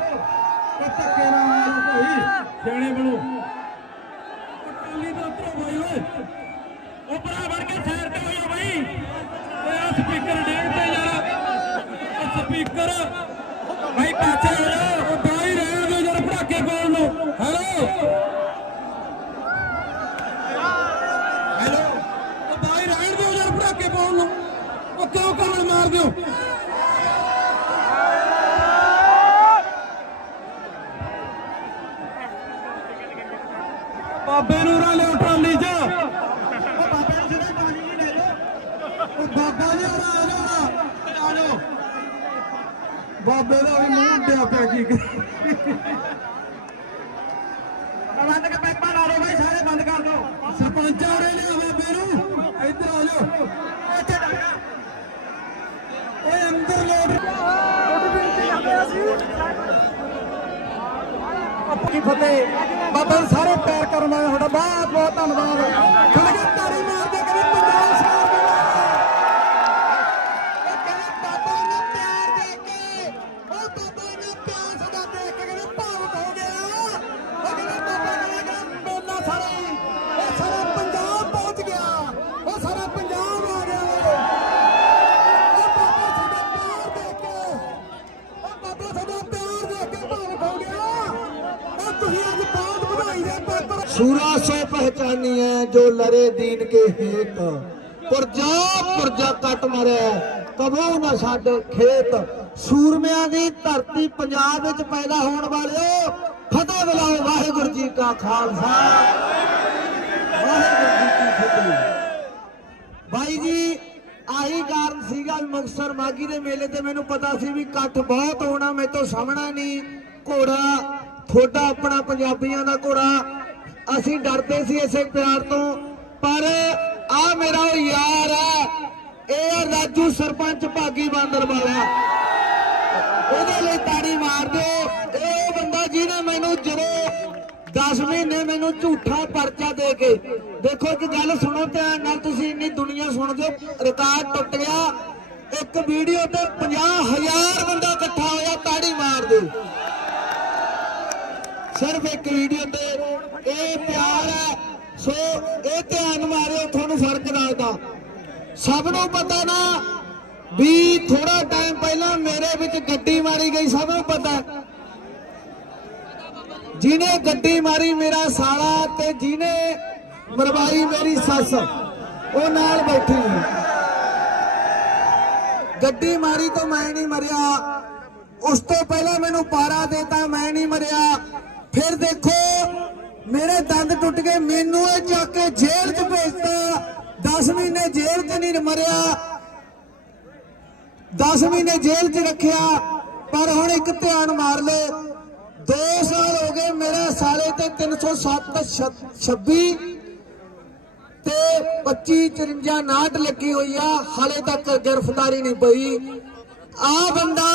ਉਹ ਧੱਕੇ ਨਾ ਮਾਰੋ ਭਾਈ ਸਿਆਣੇ ਬਣੋ ਉਹ ਦਾ ਉਤਰੋ ਭਾਈ ਓਏ ਉਹ ਭਰਾ ਕੇ ਸਾਈਡ ਤੇ ਹੋਇਓ ਭਾਈ ਓਏ ਆ ਸਪੀਕਰ ਡੇਢ ਤੇ ਯਾਰ ਉਹ ਸਪੀਕਰ ਭਾਈ ਪਾਛੇ ਹੋ ਜਾ ਉਹ ਬਾਈ ਰਹਿਣ ਦਿਓ ਯਾਰ ਪੜਾਕੇ ਪਾਉਣ ਨੂੰ ਹੈਲੋ ਹੈਲੋ ਰਹਿਣ ਦਿਓ ਯਾਰ ਪੜਾਕੇ ਪਾਉਣ ਨੂੰ ਉਹ ਕਿਉਂ ਕਮਲ ਮਾਰ ਦਿਓ ਬਾਬੇ ਨੂੰ ਨਾ ਲਿਓ ਟਰਾਲੀ 'ਚ ਉਹ ਬਾਬੇ ਨੂੰ ਸਿੱਧਾ ਪਾਣੀ ਨਹੀਂ ਲੈ ਜਾਓ ਉਹ ਬਾਬਾ ਜੀ ਆ ਆ ਜਾਓ ਆ ਜਾਓ ਬਾਬੇ ਦਾ ਵੀ ਮੂੰਹ ਉੱਡਿਆ ਪਿਆ ਕੀ ਕਰ ਪੈਪਾ ਲਾ ਲਓ ਭਾਈ ਸਾਰੇ ਬੰਦ ਕਰ ਦਿਓ। ਸਰਪੰਚ ਆ ਰਹੇ ਨੇ ਬਾਬੇ ਨੂੰ। ਇੱਧਰ ਆ ਜਾਓ। ਇੱਥੇ ਡਾਗਾ ਓਏ ਅੰਦਰ ਲੋਟ ਕੀ ਫਤਿਹ। ਬਾਬਾ ਸਾਰੇ ਪੈਰ ਕਰਨ ਵਾਲੇ ਤੁਹਾਡਾ। ਬਹੁਤ ਬਹੁਤ ਧੰਨਵਾਦ। ਖੜ ਕੇ ਤਾੜੀ ਮਾਰਦੇ ਕਰੀ ਪੰਜਾਬ ਸਰਕਾਰ ਉਹ ਕਹਿੰਦੇ ਬਾਬਾ ਨੇ ਪਿਆਰ ਦੇ ਕੇ ਉਹ ਬਾਬਾ सूरा सो पहचानी है जो लरे दीन के हेत ਪੁਰਜਾ ਪੁਰਜਾ ਕੱਟ ਮਰਿਆ ਕਬੂ ਨਾ ਸਾਡੇ ਖੇਤ ਸੂਰਮਿਆਂ ਦੀ ਧਰਤੀ ਪੰਜਾਬ ਵਿੱਚ ਪੈਦਾ ਹੋਣ ਵਾਲਿਓ ਫਤਿਹ ਬੁਲਾਓ ਵਾਹਿਗੁਰੂ ਜੀ ਕਾ ਖਾਲਸਾ ਵਾਹਿਗੁਰੂ ਜੀ ਕੀ ਫਤਿਹ ਬਾਈ ਜੀ ਆਹੀ ਕਾਰਨ ਸੀਗਾ ਵੀ ਮੁਕਤਸਰ ਮਾਗੀ ਦੇ ਮੇਲੇ ਤੇ ਮੈਨੂੰ ਪਤਾ ਸੀ ਵੀ ਇਕੱਠ ਬਹੁਤ ਹੋਣਾ ਮੇਰੇ ਤੋਂ ਸਾਹਮਣਾ ਨਹੀਂ ਘੋੜਾ ਥੋੜਾ ਆਪਣਾ ਪੰਜਾਬੀਆਂ ਦਾ ਘੋੜਾ ਅਸੀਂ ਡਰਦੇ ਸੀ ਇਸੇ ਪਿਆਰ ਤੋਂ, ਪਰ ਆ ਮੇਰਾ ਉਹ ਯਾਰ ਹੈ ਇਹ ਰਾਜੂ ਸਰਪੰਚ ਭਾਗੀ ਬਾਂਦਰ ਵਾਲਾ। ਉਹਦੇ ਲਈ ਤਾੜੀ ਮਾਰ ਦਿਓ। ਇਹ ਬੰਦਾ ਜਿਹਨੇ ਮੈਨੂੰ ਜਦੋਂ 10 ਮਹੀਨੇ ਮੈਨੂੰ ਝੂਠਾ ਪਰਚਾ ਦੇ ਕੇ, ਦੇਖੋ ਇੱਕ ਗੱਲ ਸੁਣੋ ਧਿਆਨ ਨਾਲ, ਤੁਸੀਂ ਇੰਨੀ ਦੁਨੀਆ ਸੁਣਦੇ ਹੋ ਰਿਕਾਰਡ ਟੁੱਟ ਗਿਆ। ਇੱਕ ਵੀਡੀਓ ਤੇ 50000 ਬੰਦਾ ਇਕੱਠਾ ਹੋਇਆ, ਤਾੜੀ ਮਾਰ ਦਿਓ। ਸਿਰਫ ਇੱਕ ਵੀਡੀਓ ਤੇ ਇਹ ਪਿਆਰ ਹੈ। ਸੋ ਇਹ ਧਿਆਨ ਮਾਰਿਓ, ਤੁਹਾਨੂੰ ਫ਼ਰਕ ਦੱਸਦਾ ਸਭ ਨੂੰ ਪਤਾ ਨਾ, ਵੀ ਥੋੜਾ ਟਾਈਮ ਪਹਿਲਾਂ ਮੇਰੇ ਵਿੱਚ ਗੱਡੀ ਮਾਰੀ ਗਈ, ਸਭ ਨੂੰ ਪਤਾ। ਹੈ। ਜਿਹਨੇ ਗੱਡੀ ਮਾਰੀ ਮੇਰਾ ਸਾਲਾ ਤੇ ਜਿਹਨੇ ਮਰਵਾਈ ਮੇਰੀ ਸੱਸ, ਉਹ ਨਾਲ ਬੈਠੀ ਗੱਡੀ ਮਾਰੀ ਤੋਂ ਮੈਂ ਨਹੀਂ ਮਰਿਆ। ਉਸ ਤੋਂ ਪਹਿਲਾਂ ਮੈਨੂੰ ਪਾਰਾ ਦੇਤਾ, ਮੈਂ ਨਹੀਂ ਮਰਿਆ। ਫਿਰ ਦੇਖੋ ਮੇਰੇ ਦੰਦ ਟੁੱਟ ਗਏ, ਮੈਨੂੰ ਇਹ ਚੱਕ ਕੇ ਜੇਲ੍ਹ 'ਚ ਭੇਜਤਾ। 10 ਮਹੀਨੇ ਜੇਲ੍ਹ 'ਚ ਨਹੀਂ ਮਰਿਆ। 10 ਮਹੀਨੇ ਜੇਲ੍ਹ 'ਚ ਰੱਖਿਆ, ਪਰ ਹੁਣ ਇੱਕ ਧਿਆਨ ਮਾਰ ਲੈ 2 ਸਾਲ ਹੋ ਗਏ ਮੇਰੇ ਸਾਲੇ ਤੇ 307 26 ਤੇ 25 54 ਨਾਟ ਲੱਗੀ ਹੋਈ ਆ, ਹਾਲੇ ਤੱਕ ਗ੍ਰਿਫਤਾਰੀ ਨਹੀਂ ਪਈ। ਆ ਬੰਦਾ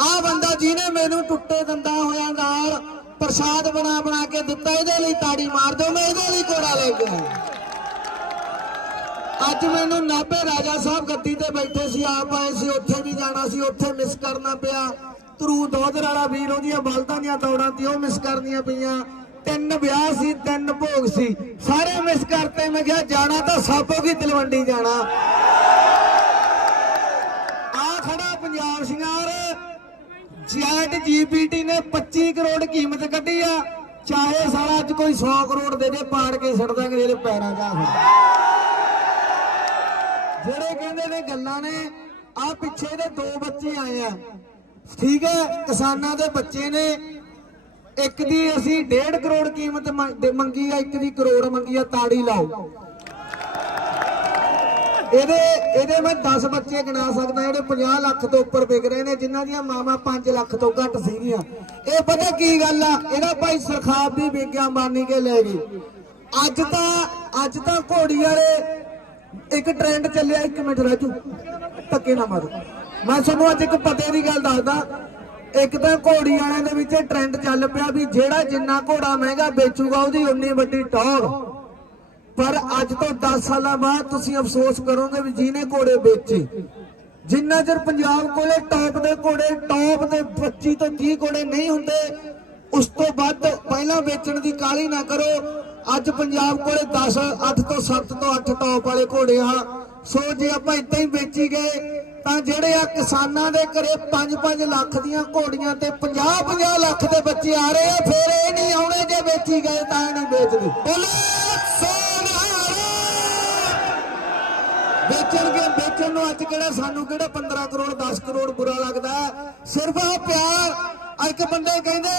ਆ ਬੰਦਾ ਜਿਹਨੇ ਮੈਨੂੰ ਟੁੱਟੇ ਦੰਦਾ ਹੋਇਆ ਨਾਲ ਪ੍ਰਸ਼ਾਦ ਬਣਾ ਬਣਾ ਕੇ ਦਿੱਤਾ, ਇਹਦੇ ਲਈ ਤਾੜੀ ਮਾਰ ਦਿਓ, ਮੈਂ ਇਹਦੇ ਲਈ ਕੋੜਾ ਲੈ ਕੇ ਅੱਜ ਮੈਨੂੰ ਨਾਭੇ ਰਾਜਾ ਸਾਹਿਬ ਗੱਦੀ ਤੇ ਬੈਠੇ ਸੀ, ਆਪ ਆਏ ਸੀ, ਉੱਥੇ ਵੀ ਜਾਣਾ ਸੀ, ਉੱਥੇ ਮਿਸ ਕਰਨਾ ਪਿਆ। ਤਰੂ ਦੋਦਰ ਵਾਲਾ ਵੀਰ, ਉਹਦੀਆਂ ਬਲਦਾਂ ਦੀਆਂ ਦੌੜਾਂ ਤੇ ਉਹ ਮਿਸ ਕਰਨੀਆਂ ਪਈਆਂ। ਤਿੰਨ ਵਿਆਹ ਸੀ, ਤਿੰਨ ਭੋਗ ਸੀ। ਸਾਰੇ ਮਿਸ ਕਰਤੇ, ਮੈਂ ਕਿਹਾ ਜਾਣਾ ਤਾਂ ਸਾਪੋ ਕੀ ਤਲਵੰਡੀ ਜਾਣਾ। ਆ ਖੜਾ ਪੰਜਾਬ ਸ਼ਿੰਗਾਰ। ਚੈਟ ਜੀਪੀਟੀ ਨੇ 25 ਕਰੋੜ ਕੀਮਤ ਕੱਢੀ ਆ। ਚਾਹੇ ਸਾਲਾ ਅੱਜ ਕੋਈ 100 ਕਰੋੜ ਦੇ ਦੇ ਪਾੜ ਕੇ ਛੱਡ ਦਾਂਗੇ ਇਹਦੇ ਪੈਰਾਂ 'ਚ ਜਿਹੜੇ ਕਹਿੰਦੇ ਨੇ ਗੱਲਾਂ ਨੇ ਆ ਪਿੱਛੇ ਦੇ ਦੋ ਬੱਚੇ ਆਏ ਆ। ਠੀਕ ਹੈ, ਕਿਸਾਨਾਂ ਦੇ ਬੱਚੇ ਨੇ। ਇੱਕ ਦੀ ਅਸੀਂ 1.5 ਕਰੋੜ ਕੀਮਤ ਮੰਗੀ ਆ, ਇੱਕ ਦੀ ਕਰੋੜ ਮੰਗੀ ਆ, ਤਾੜੀ ਲਾਓ। ਇਹਦੇ ਇਹਦੇ ਮੈਂ 10 ਬੱਚੇ ਗਿਣਾ ਸਕਦਾ, ਜਿਹੜੇ 50 ਲੱਖ ਤੋਂ ਉੱਪਰ ਵਿਕ ਰਹੇ ਨੇ, ਜਿਨ੍ਹਾਂ ਦੀਆਂ ਮਾਵਾਂ 5 ਲੱਖ ਤੋਂ ਘੱਟ ਸੀਗੀਆਂ। ਇਹ ਪਤਾ ਕੀ ਗੱਲ ਆ? ਇਹਦਾ ਭਾਈ ਸਰਖਾਬ ਵੀ ਵਿਗਿਆ ਮਾਨੀ ਕੇ ਲੈ ਗਈ। ਅੱਜ ਤਾਂ ਅੱਜ ਤਾਂ ਘੋੜੀ ਵਾਲੇ, ਇੱਕ ਟ੍ਰੈਂਡ ਚੱਲਿਆ, ਇੱਕ ਮਿੰਟ ਰਾਜੂ ਧੱਕੇ ਨਾ ਮਾਰੋ। ਮੈਂ ਤੁਹਾਨੂੰ ਅੱਜ ਇੱਕ ਪਤੇ ਦੀ ਗੱਲ ਦੱਸਦਾ। ਇੱਕ ਤਾਂ ਘੋੜੀ ਵਾਲਿਆਂ ਦੇ ਵਿੱਚ ਟ੍ਰੈਂਡ ਚੱਲ ਪਿਆ ਵੀ ਜਿਹੜਾ ਜਿੰਨਾ ਘੋੜਾ ਮਹਿੰਗਾ ਵੇਚੂਗਾ, ਉਹਦੀ ਉਨੀ ਵੱਡੀ ਟੌਰ। ਪਰ ਅੱਜ ਤੋਂ 10 ਸਾਲਾਂ ਬਾਅਦ ਤੁਸੀਂ ਅਫਸੋਸ ਕਰੋਗੇ ਵੀ ਜਿਹਨੇ ਘੋੜੇ ਵੇਚੇ, ਜਿੰਨਾ ਚਿਰ ਪੰਜਾਬ ਕੋਲੇ ਟੌਪ ਦੇ ਘੋੜੇ ਟੌਪ ਦੇ 25 ਤੋਂ 30 ਘੋੜੇ ਨਹੀਂ ਹੁੰਦੇ, ਉਸ ਤੋਂ ਵੱਧ ਪਹਿਲਾਂ ਵੇਚਣ ਦੀ ਕਾਲੀ ਨਾ ਕਰੋ। ਅੱਜ ਪੰਜਾਬ ਕੋਲੇ 10 8 ਤੋਂ 7 ਤੋਂ 8 ਟੌਪ ਵਾਲੇ ਘੋੜੇ ਆ। ਸੋ ਜੇ ਆਪਾਂ ਇਦਾਂ ਹੀ ਵੇਚੀ ਗਏ, ਤਾਂ ਜਿਹੜੇ ਆ ਕਿਸਾਨਾਂ ਦੇ ਘਰੇ 5-5 ਲੱਖ ਦੀਆਂ ਘੋੜੀਆਂ ਤੇ 50-50 ਲੱਖ ਦੇ ਬੱਚੇ ਆ ਰਹੇ ਆ, ਫਿਰ ਇਹ ਨਹੀਂ ਆਉਣੇ ਜੇ ਵੇਚੀ ਗਏ ਤਾਂ ਇਹ ਨਹੀਂ ਵੇਚਦੇ। ਬੋਲੇ ਵੇਚਣਗੇ ਵੇਚਣ ਨੂੰ ਅੱਜ ਕਿਹੜਾ, ਸਾਨੂੰ ਕਿਹੜਾ 15 ਕਰੋੜ 10 ਕਰੋੜ ਬੁਰਾ ਲੱਗਦਾ। ਸਿਰਫ ਆ ਪਿਆਰ ਇੱਕ ਬੰਦੇ ਕਹਿੰਦੇ,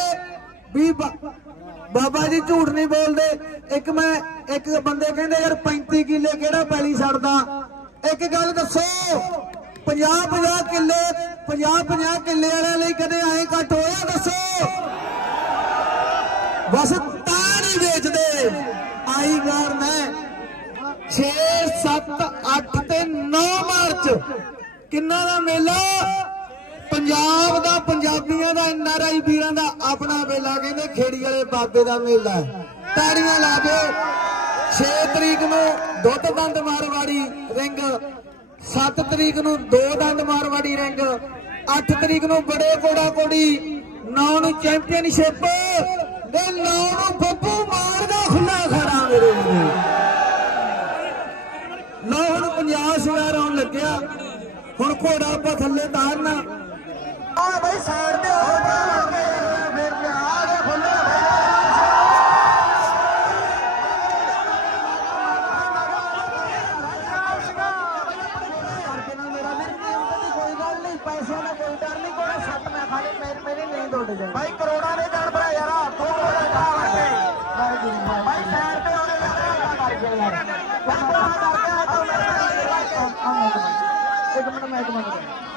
ਵੀ ਬਾਬਾ ਜੀ ਝੂਠ ਨਹੀਂ ਬੋਲਦੇ। ਇੱਕ ਮੈਂ, ਇੱਕ ਬੰਦੇ ਕਹਿੰਦੇ, ਯਾਰ 35 ਕਿੱਲੇ ਕਿਹੜਾ ਪੈਲੀ ਛੱਡਦਾ ਇੱਕ ਗੱਲ ਦੱਸੋ 50 50 ਕਿੱਲੇ 50 50 ਕਿੱਲੇ ਵਾਲਿਆਂ ਲਈ ਕਦੇ ਐਂ ਘੱਟ ਹੋਇਆ ਦੱਸੋ ਬਸ ਤਾਂ ਨਹੀਂ ਵੇਚਦੇ ਆਈ ਕਾਰਨ ਹੈ 6 7 8 ਤੇ 9 ਮਾਰਚ ਕਿੰਨਾ ਦਾ ਮੇਲਾ ਪੰਜਾਬ ਦਾ ਪੰਜਾਬੀਆਂ ਦਾ ਐਨਆਰਆਈ ਵੀਰਾਂ ਦਾ ਆਪਣਾ ਮੇਲਾ ਕਹਿੰਦੇ ਖੇੜੀ ਵਾਲੇ ਬਾਬੇ ਦਾ ਮੇਲਾ ਤਾੜੀਆਂ ਲਾ ਦਿਓ 6 ਤਰੀਕ ਨੂੰ ਦੁੱਧ ਦੰਦ ਮਾਰਵਾੜੀ ਰਿੰਗ 7 ਤਰੀਕ ਨੂੰ ਦੋ ਦੰਦ ਮਾਰਵਾੜੀ ਰਿੰਗ 8 ਤਰੀਕ ਨੂੰ ਬੜੇ ਕੋੜਾ ਕੋੜੀ 9 ਨੂੰ ਚੈਂਪੀਅਨਸ਼ਿਪ ਤੇ 9 ਨੂੰ ਬੱਬੂ ਮਾਰਦਾ ਖੁੱਲਾ ਖੜਾ ਮੇਰੇ ਵੀਰੋ। ਲੋ ਹੁਣ 50 ਸਵਾਰ ਆਉਣ ਲੱਗਿਆ। ਹੁਣ ਘੋੜਾ ਆਪਾਂ ਥੱਲੇ ਤਾਰਨਾ। ਭਾਈ ਕਰੋੜਾਂ ਦੇ ਜਾਣ ਭਰਾ ਯਾਰ ਤੂੰ ਕੋਲੇ ਜਾ ਵੜਦੇ ਭਾਈ ਸਾਈਡ ਤੇ ਹੋਣੇ ਯਾਰ ਕਰ ਗਿਆ ਯਾਰ। ਬੰਦਾ ਕਰਕੇ ਆ ਇੱਕ ਮਿੰਟ, ਮੈਂ ਇੱਕ ਮਿੰਟ।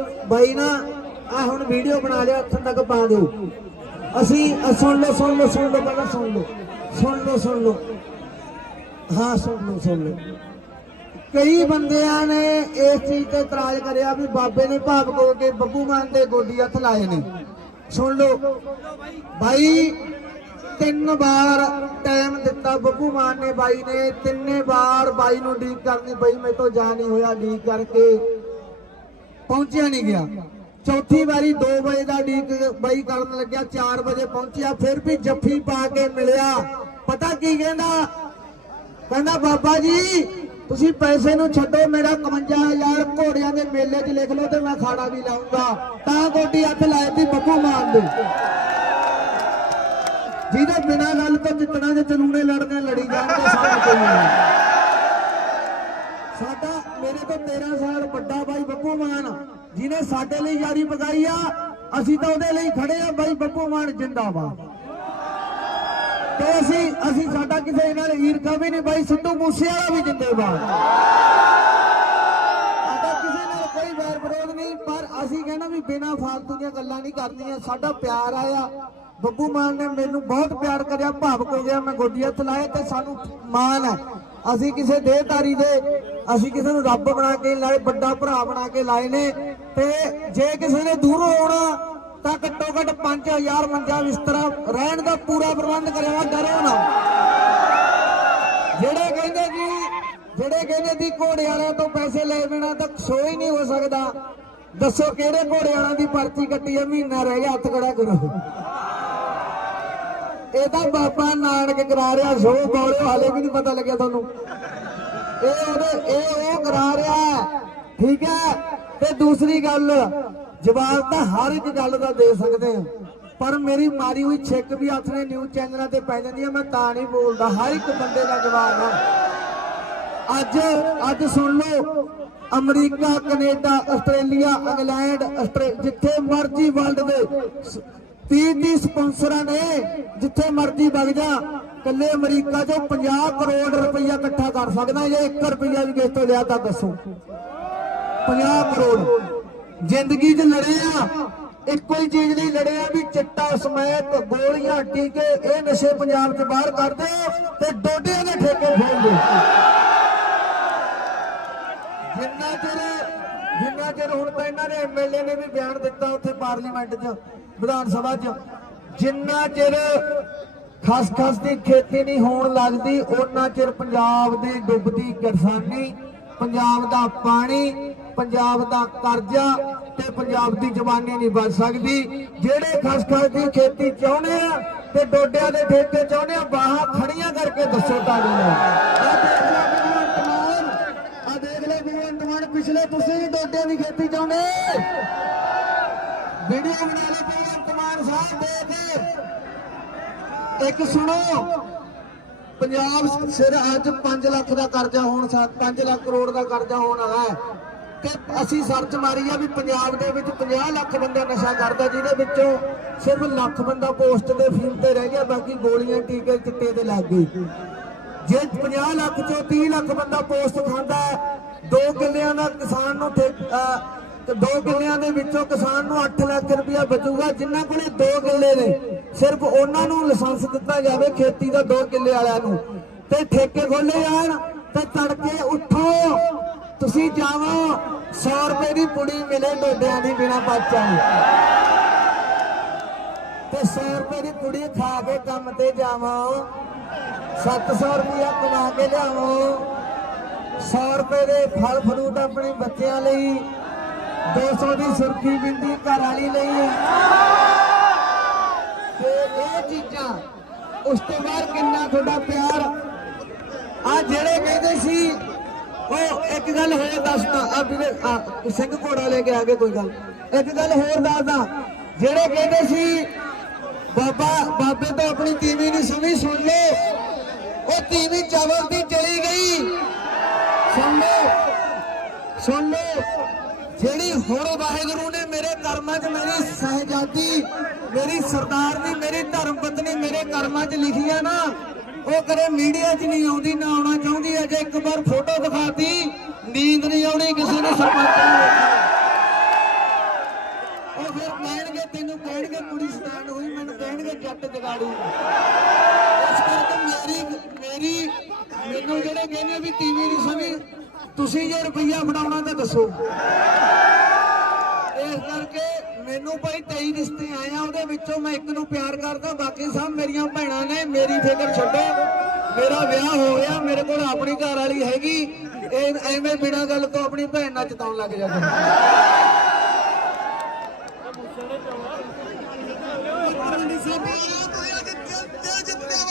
ਬਾਈ ਨਾ ਆ ਹੁਣ ਵੀਡੀਓ ਬਣਾ ਲਿਆ ਇੱਥੋਂ ਤੱਕ ਪਾ ਦਿਓ। ਅਸੀਂ ਸੁਣ ਲਓ ਸੁਣ ਲਓ ਸੁਣ ਲਓ, ਪਹਿਲਾਂ ਸੁਣ ਲਓ। ਸੁਣ ਲਓ ਸੁਣ ਲਓ। ਹਾਂ, ਸੁਣ ਲਓ ਸੁਣ ਲਓ। ਕਈ ਬੰਦਿਆਂ ਨੇ ਇਸ ਚੀਜ਼ ਤੇ ਇਤਰਾਜ਼ ਕਰਿਆ ਵੀ ਬਾਬੇ ਨੇ ਭਾਵ ਹੋ ਕੇ ਬੱਬੂ ਮਾਨ ਦੇ ਗੋਡੀ ਹੱਥ ਲਾਏ ਨੇ। ਸੁਣ ਲਓ। ਬਾਈ, ਤਿੰਨ ਵਾਰ ਟਾਈਮ ਦਿੱਤਾ ਬੱਬੂ ਮਾਨ ਨੇ ਬਾਈ ਨੇ। ਤਿੰਨੇ ਵਾਰ ਬਾਈ ਨੂੰ ਡੀਕ ਕਰਨੀ ਪਈ, ਮੇਰੇ ਤੋਂ ਜਾ ਨਹੀਂ ਹੋਇਆ, ਡੀਕ ਕਰਕੇ। ਪਹੁੰਚਿਆ ਨਹੀਂ ਗਿਆ। ਚੌਥੀ ਵਾਰੀ 2 ਵਜੇ ਦਾ ਡੀਕ ਬਾਈ ਕਰਨ ਲੱਗਿਆ 4 ਵਜੇ ਪਹੁੰਚਿਆ, ਫਿਰ ਵੀ ਜੱਫੀ ਪਾ ਕੇ ਮਿਲਿਆ। ਪਤਾ ਕੀ ਕਹਿੰਦਾ? ਕਹਿੰਦਾ, ਬਾਬਾ ਜੀ, ਤੁਸੀਂ ਪੈਸੇ ਨੂੰ ਛੱਡੋ, ਮੇਰਾ 51000 ਘੋੜਿਆਂ ਦੇ ਮੇਲੇ 'ਚ ਲਿਖ ਲਓ ਤੇ ਮੈਂ ਖਾੜਾ ਵੀ ਲਾਉਂਗਾ ਤਾਂ ਗੋਡੀ ਹੱਥ ਲਾਏ ਸੀ, ਬੱਬੂ ਮਾਨ ਦੇ। ਜਿਹਦੇ ਬਿਨਾਂ ਗੱਲ ਤੋਂ ਜਿੱਤਣਾ ਦੇ ਚਲੂਣੇ ਲੜਦੇ ਲੜੀ ਜਾਂਦੇ ਸਾਡਾ ਕੋਈ ਨਹੀਂ। ਸਾਡਾ ਮੇਰੇ ਤੋਂ 13 ਸਾਲ ਵੱਡਾ ਬਾਈ ਬੱਬੂ ਮਾਨ, ਜਿਹਨੇ ਸਾਡੇ ਲਈ ਯਾਰੀ ਪਗਾਈ ਆ, ਅਸੀਂ ਤਾਂ ਉਹਦੇ ਲਈ ਖੜੇ ਆ ਬਾਈ ਬੱਬੂ ਮਾਨ ਜਿੰਦਾਬਾਦ। ਤੇ ਅਸੀਂ ਅਸੀਂ ਸਾਡਾ ਕਿਸੇ ਨਾਲ ਈਰਖਾ ਵੀ ਨਹੀਂ, ਬਾਈ ਸਿੱਧੂ ਮੂਸੇ ਵਾਲਾ ਵੀ ਜਿੰਦਾਬਾਦ। ਸਾਡਾ ਕਿਸੇ ਨਾਲ ਕੋਈ ਵੈਰ ਵਿਰੋਧ ਨਹੀਂ, ਪਰ ਅਸੀਂ ਕਹਿੰਦਾ ਵੀ ਬਿਨਾਂ ਫਾਲਤੂ ਦੀਆਂ ਗੱਲਾਂ ਨਹੀਂ ਕਰਨੀਆਂ, ਸਾਡਾ ਪਿਆਰ ਆਇਆ। ਬੱਬੂ ਮਾਨ ਨੇ ਮੈਨੂੰ ਬਹੁਤ ਪਿਆਰ ਕਰਿਆ, ਭਾਵਕ ਹੋ ਗਿਆ, ਮੈਂ ਗੋਡੀ ਹੱਥ ਲਾਇਆ ਤੇ ਸਾਨੂੰ ਮਾਣ ਹੈ। ਅਸੀਂ ਕਿਸੇ ਦੇਹਧਾਰੀ ਦੇ, ਅਸੀਂ ਕਿਸੇ ਨੂੰ ਰੱਬ ਬਣਾ ਕੇ ਲਾਏ, ਵੱਡਾ ਭਰਾ ਬਣਾ ਕੇ ਲਾਏ ਨੇ। ਤੇ ਜੇ ਕਿਸੇ ਨੇ ਦੂਰੋਂ ਆਉਣਾ, ਤਾਂ ਘੱਟੋ ਘੱਟ 5000 ਮੰਜਾ ਬਿਸਤਰਾ ਰਹਿਣ ਦਾ ਪੂਰਾ ਪ੍ਰਬੰਧ ਕਰਿਆ ਡਰੋ ਨਾ। ਜਿਹੜੇ ਕਹਿੰਦੇ ਜੀ, ਜਿਹੜੇ ਕਹਿੰਦੇ ਦੀ ਘੋੜੇ ਵਾਲਿਆਂ ਤੋਂ ਪੈਸੇ ਲੈ ਬਿਨਾ ਤਾਂ ਸੋ ਹੀ ਨਹੀਂ ਹੋ ਸਕਦਾ। ਦੱਸੋ ਕਿਹੜੇ ਘੋੜੇ ਵਾਲਿਆਂ ਦੀ ਪਰਚੀ ਕੱਟੀ ਹੈ ਮਹੀਨਾ ਰਹਿ ਗਿਆ, ਹੱਥ ਖੜਾ ਕਰੋ। ਇਹ ਤਾਂ ਬਾਬਾ ਨਾਨਕ ਕਰਾ ਰਿਹਾ, ਸੋ ਬੋਲਿਓ ਹਾਲੇ ਵੀ ਨਹੀਂ ਪਤਾ ਲੱਗਿਆ ਤੁਹਾਨੂੰ। ਇਹ ਉਹਦੇ, ਇਹ ਉਹ ਕਰਾ ਰਿਹਾ, ਠੀਕ ਹੈ? ਤੇ ਦੂਸਰੀ ਗੱਲ, ਜਵਾਬ ਤਾਂ ਹਰ ਇੱਕ ਗੱਲ ਦਾ ਦੇ ਸਕਦੇ ਆ ਪਰ ਮੇਰੀ ਮਾਰੀ ਹੋਈ ਛਿੱਕ ਵੀ ਹੱਥ ਨੇ ਨਿਊਜ਼ ਚੈਨਲਾਂ ਤੇ ਪੈ ਜਾਂਦੀ ਹੈ ਮੈਂ ਤਾਂ ਨਹੀਂ ਬੋਲਦਾ, ਹਰ ਇੱਕ ਬੰਦੇ ਦਾ ਜਵਾਬ ਆ। ਅੱਜ ਅੱਜ ਸੁਣ ਲਓ, ਅਮਰੀਕਾ, ਕੈਨੇਡਾ, ਆਸਟ੍ਰੇਲੀਆ, ਇੰਗਲੈਂਡ, ਆਸਟ੍ਰੇ- ਜਿੱਥੇ ਮਰਜ਼ੀ ਵਰਲਡ ਦੇ 30 30 ਸਪਾਂਸਰਾਂ ਨੇ ਜਿੱਥੇ ਮਰਜ਼ੀ ਵਗ ਜਾ ਕੱਲੇ ਅਮਰੀਕਾ ਚੋਂ 50 ਕਰੋੜ ਰੁਪਈਆ ਇਕੱਠਾ ਕਰ ਸਕਦਾ ਜੇ 1 ਰੁਪਈਆ ਵੀ ਕਿਸੇ ਤੋਂ ਲਿਆ ਤਾਂ ਦੱਸੋ। 50 ਕਰੋੜ। ਜ਼ਿੰਦਗੀ 'ਚ ਲੜੇ ਆ ਇੱਕੋ ਹੀ ਚੀਜ਼ ਲਈ ਲੜੇ ਆ ਵੀ ਚਿੱਟਾ ਸਮੈਤ ਗੋਲੀਆਂ, ਟੀਕੇ, ਇਹ ਨਸ਼ੇ ਪੰਜਾਬ 'ਚ ਬਾਹਰ ਕਰ ਦਿਓ ਤੇ ਡੋਡਿਆਂ ਦੇ ਠੇਕੇ ਖੋਲ ਦਿਓ। ਜਿੰਨਾ ਚਿਰ ਜਿੰਨਾ ਚਿਰ ਹੁਣ ਤਾਂ ਇਹਨਾਂ ਨੇ ਐਮਐਲਏ ਨੇ ਵੀ ਬਿਆਨ ਦਿੱਤਾ ਉੱਥੇ ਪਾਰਲੀਮੈਂਟ 'ਚ ਵਿਧਾਨ ਸਭਾ 'ਚ, ਜਿੰਨਾ ਚਿਰ ਖਸਖਸ ਦੀ ਖੇਤੀ ਨਹੀਂ ਹੋਣ ਲੱਗਦੀ ਉਹਨਾਂ ਚਿਰ ਪੰਜਾਬ ਦੀ ਡੁੱਬਦੀ ਕਿਸਾਨੀ, ਪੰਜਾਬ ਦਾ ਪਾਣੀ, ਪੰਜਾਬ ਦਾ ਕਰਜ਼ਾ ਤੇ ਪੰਜਾਬ ਦੀ ਜਵਾਨੀ ਨਹੀਂ ਬਚ ਸਕਦੀ। ਜਿਹੜੇ ਖਸਖਸ ਦੀ ਖੇਤੀ ਚਾਹੁੰਦੇ ਆ ਤੇ ਡੋਡਿਆਂ ਦੇ ਠੇਕੇ ਚਾਹੁੰਦੇ ਆ, ਬਾਹਾਂ ਖੜੀਆਂ ਕਰਕੇ ਦੱਸੋ ਤੁਹਾਡੇ ਆ ਦੇਖ ਲਓ ਭਗਵੰਤ ਮਾਨ ਆ ਦੇਖ ਲਓ ਭਗਵੰਤ ਮਾਨ ਪਿਛਲੇ ਤੁਸੀਂ ਡੋਡਿਆਂ ਦੀ ਖੇਤੀ ਚਾਹੁੰਦੇ। ਵੀਡੀਓ ਬਣਾ ਲਓ ਭਗਵੰਤ ਮਾਨ ਸਾਹਿਬ ਇੱਕ ਸੁਣੋ। ਪੰਜਾਬ ਸਿਰ ਅੱਜ 5 ਲੱਖ ਦਾ ਕਰਜ਼ਾ ਹੋਣ ਸਾ 5 ਲੱਖ ਕਰੋੜ ਦਾ ਕਰਜ਼ਾ ਹੋਣ ਵਾਲਾ ਹੈ। ਤੇ ਅਸੀਂ ਸਰਚ ਮਾਰੀ ਆ ਵੀ ਪੰਜਾਬ ਦੇ ਵਿੱਚ 50 ਲੱਖ ਬੰਦਾ ਨਸ਼ਾ ਕਰਦਾ, ਜਿਹਦੇ ਵਿੱਚੋਂ ਸਿਰਫ ਲੱਖ ਬੰਦਾ ਪੋਸਟ ਤੇ ਫੀਮ ਤੇ ਰਹਿ ਗਿਆ, ਬਾਕੀ ਗੋਲੀਆਂ, ਟੀਕੇ, ਚਿੱਟੇ ਤੇ ਲੱਗ ਗਈ। ਜੇ 50 ਲੱਖ ਚੋਂ 30 ਲੱਖ ਬੰਦਾ ਪੋਸਟ ਖਾਂਦਾ, ਦੋ ਕਿੱਲਿਆਂ ਦਾ ਕਿਸਾਨ ਨੂੰ ਤੇ ਦੋ ਕਿੱਲਿਆਂ ਦੇ ਵਿੱਚੋਂ ਕਿਸਾਨ ਨੂੰ 8 ਲੱਖ ਰੁਪਇਆ ਬਚੂਗਾ, ਜਿਨ੍ਹਾਂ ਕੋਲੇ ਦੋ ਕਿੱਲੇ ਨੇ। ਸਿਰਫ ਉਹਨਾਂ ਨੂੰ ਲਾਇਸੈਂਸ ਦਿੱਤਾ ਜਾਵੇ ਖੇਤੀ ਦਾ ਦੋ ਕਿੱਲੇ ਵਾਲਿਆਂ ਨੂੰ। ਤੇ ਠੇਕੇ ਖੋਲੇ ਜਾਣ ਤੇ ਤੜਕੇ ਉੱਠੋ। ਤੁਸੀਂ ਜਾਵੋ 100 ਰੁਪਏ ਦੀ ਪੁੜੀ ਮਿਲੇ ਡੋਡਿਆਂ ਦੀ ਬਿਨਾ ਪਾਚਾਂ ਤੇ 100 ਰੁਪਏ ਦੀ ਪੁੜੀ ਖਾ ਕੇ ਕੰਮ ਤੇ ਜਾਵੋ। 700 ਰੁਪਇਆ ਕਮਾ ਕੇ ਲਿਆਵੋ। 100 ਰੁਪਏ ਦੇ ਫਲ ਫਰੂਟ ਆਪਣੇ ਬੱਚਿਆਂ ਲਈ। 200 ਦੀ ਸੁਰਖੀ ਬਿੰਦੀ ਘਰ ਵਾਲੀ ਲਈ ਤੇ ਇਹ ਚੀਜ਼ਾਂ, ਉਸ ਤੋਂ ਬਾਅਦ ਕਿੰਨਾ ਤੁਹਾਡਾ ਪਿਆਰ? ਆ ਜਿਹੜੇ ਕਹਿੰਦੇ ਸੀ, ਉਹ ਇੱਕ ਗੱਲ ਹੋਰ ਦੱਸਦਾ ਆ ਵੀਰੇ ਸਿੰਘ ਘੋੜਾ ਲੈ ਕੇ ਆ ਗਏ, ਕੋਈ ਗੱਲ ਇੱਕ ਗੱਲ ਹੋਰ ਦੱਸਦਾ ਜਿਹੜੇ ਕਹਿੰਦੇ ਸੀ, ਬਾਬਾ, ਬਾਬੇ ਤੋਂ ਆਪਣੀ ਤੀਵੀਂ ਨਹੀਂ ਸੁਣੀ ਸੁਣ ਲਓ। ਉਹ ਤੀਵੀਂ ਚਵਲ ਦੀ ਚਲੀ ਗਈ। ਸੁਣ ਲਓ। ਸੁਣ ਲਓ। ਜਿਹੜੀ ਹੁਣ ਵਾਹਿਗੁਰੂ ਨੇ ਮੇਰੇ ਕਰਮਾਂ 'ਚ ਮੇਰੀ ਸਹਿਜਾਦੀ, ਮੇਰੀ ਸਰਦਾਰਨੀ ਮੇਰੀ ਧਰਮ ਪਤਨੀ ਮੇਰੇ ਕਰਮਾਂ 'ਚ ਲਿਖੀ ਆ ਨਾ, ਉਹ ਕਰੇ ਮੀਡੀਆ 'ਚ ਨਹੀਂ ਆਉਂਦੀ, ਨਾ ਆਉਣਾ ਚਾਹੁੰਦੀ, ਅਜੇ ਇੱਕ ਵਾਰ ਫੋਟੋ ਦਿਖਾਤੀ, ਨੀਂਦ ਨਹੀਂ ਆਉਣੀ, ਕਿਸੇ ਨੂੰ ਸਰਪੰਚ ਨੂੰ ਉਹ ਫਿਰ ਕਹਿਣਗੇ, ਤੈਨੂੰ ਕਹਿਣਗੇ ਕੁੜੀ ਸਟੈਂਡ ਹੋਈ, ਮੈਨੂੰ ਕਹਿਣਗੇ ਜੱਟ ਜਗਾੜੂ। ਇਸ ਕਰਕੇ ਮੇਰੀ ਮੇਰੀ, ਮੈਨੂੰ ਜਿਹੜੇ ਕਹਿੰਦੇ ਵੀ ਟੀਵੀ ਨਹੀਂ ਸਮਝ ਤੁਸੀਂ ਜੇ ਰੁਪਈਆ ਫੜਾਉਣਾ ਤਾਂ ਦੱਸੋ। ਇਸ ਕਰਕੇ ਮੈਨੂੰ ਭਾਈ 23 ਰਿਸ਼ਤੇ ਆਏ ਆ, ਉਹਦੇ ਵਿੱਚੋਂ ਮੈਂ ਇੱਕ ਨੂੰ ਪਿਆਰ ਕਰਦਾ, ਬਾਕੀ ਸਭ ਮੇਰੀਆਂ ਭੈਣਾਂ ਨੇ ਮੇਰੀ ਫਿਕਰ ਛੱਡੋ। ਮੇਰਾ ਵਿਆਹ ਹੋ ਗਿਆ, ਮੇਰੇ ਕੋਲ ਆਪਣੀ ਘਰ ਵਾਲੀ ਹੈਗੀ, ਇਹ ਐਵੇਂ ਬਿਨਾਂ ਗੱਲ ਤੋਂ ਆਪਣੀ ਭੈਣ ਨਾਲ ਚਤਾਉਣ ਲੱਗ ਜਾਂਦਾ